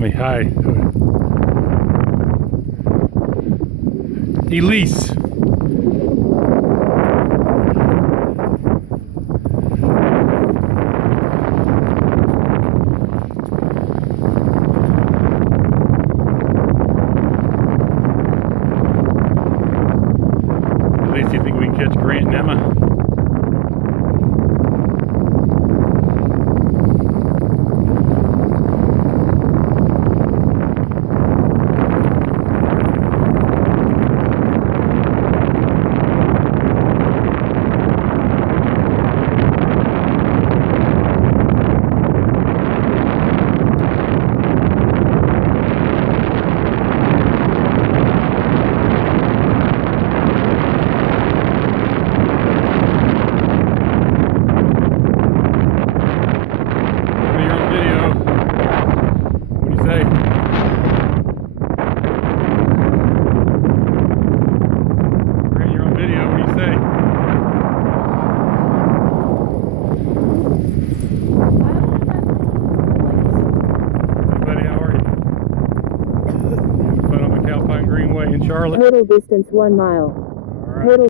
Tommy, hi. Elise. Elise, you think we can catch Grant and Emma? McAlpine Greenway in Charlotte. Total distance 1 mile. All right. Total